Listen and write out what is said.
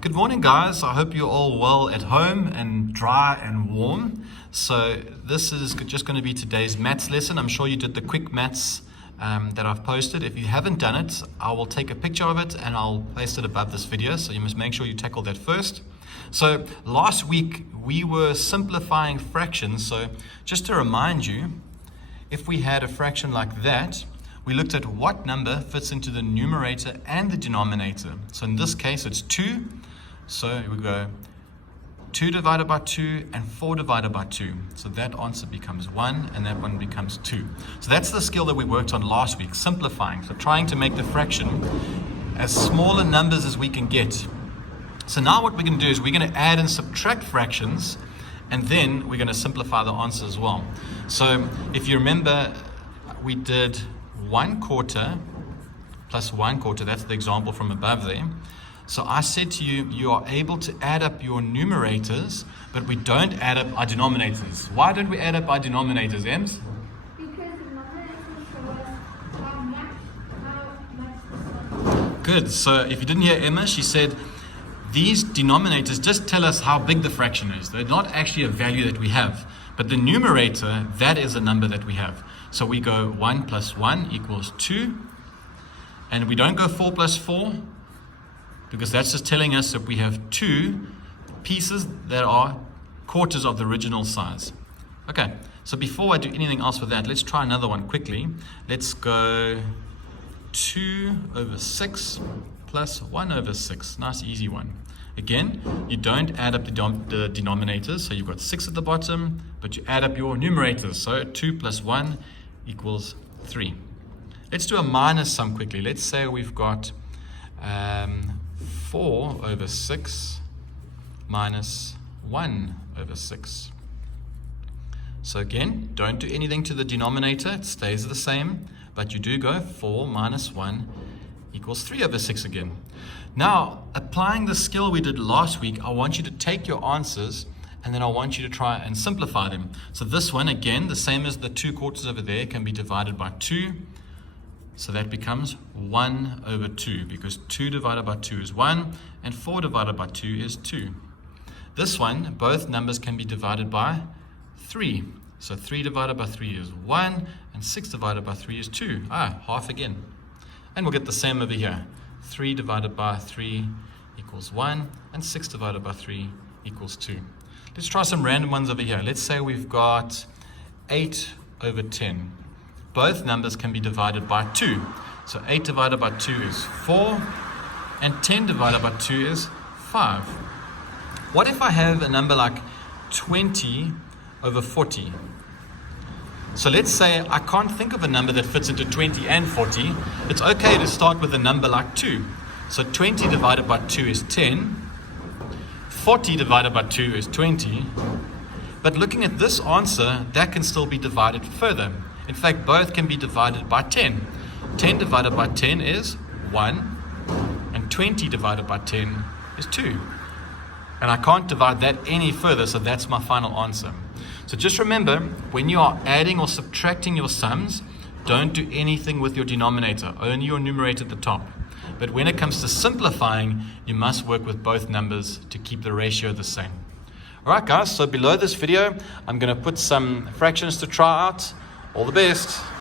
Good morning, guys. I hope you're all well at home and dry and warm. So this is just going to be today's maths lesson. I'm sure you did the quick maths that I've posted. If you haven't done it, I will take a picture of it and I'll place it above this video. So you must make sure you tackle that first. So last week we were simplifying fractions. So just to remind you, if we had a fraction like that, we looked at what number fits into the numerator and the denominator. So in this case, it's 2. So we go 2 divided by 2 and 4 divided by 2. So that answer becomes 1 and that one becomes 2. So that's the skill that we worked on last week, simplifying. So trying to make the fraction as small in numbers as we can get. So now what we're going to do is we're going to add and subtract fractions, and then we're going to simplify the answer as well. So if you remember, we did 1/4 plus 1/4. That's the example from above there. So I said to you, you are able to add up your numerators, but we don't add up our denominators. Why don't we add up our denominators, Ems? Because the numerators show us how much Good. So if you didn't hear Emma, she said these denominators just tell us how big the fraction is. They're not actually a value that we have. But the numerator, that is a number that we have. So we go 1 plus 1 equals 2. And we don't go 4 plus 4, because that's just telling us that we have 2 pieces that are quarters of the original size. Okay, so before I do anything else with that, let's try another one quickly. Let's go 2 over 6 plus 1 over 6. Nice easy one. Again, you don't add up the denominators, so you've got 6 at the bottom, but you add up your numerators. So 2 plus 1 equals 3. Let's do a minus sum quickly. Let's say we've got 4 over 6 minus 1 over 6. So again, don't do anything to the denominator. It stays the same, but you do go 4 minus 1 equals 3 over 6 again. Now, applying the skill we did last week, I want you to take your answers and then I want you to try and simplify them. So this one, again, the same as the 2/4 over there, can be divided by 2. So that becomes 1 over 2, because 2 divided by 2 is 1 and 4 divided by 2 is 2. This one, both numbers can be divided by 3. So 3 divided by 3 is 1 and 6 divided by 3 is 2. Half again. And we'll get the same over here. 3 divided by 3 equals 1 and 6 divided by 3 equals 2. Let's try some random ones over here. Let's say we've got 8 over 10. Both numbers can be divided by 2. So 8 divided by 2 is 4 and 10 divided by 2 is 5. What if I have a number like 20 over 40? So let's say I can't think of a number that fits into 20 and 40. It's okay to start with a number like 2. So 20 divided by 2 is 10. 40 divided by 2 is 20. But looking at this answer, that can still be divided further. In fact, both can be divided by 10. 10 divided by 10 is 1. And 20 divided by 10 is 2. And I can't divide that any further, so that's my final answer. So just remember, when you are adding or subtracting your sums, don't do anything with your denominator, only your numerator at the top. But when it comes to simplifying, you must work with both numbers to keep the ratio the same. Alright guys, so below this video, I'm going to put some fractions to try out. All the best.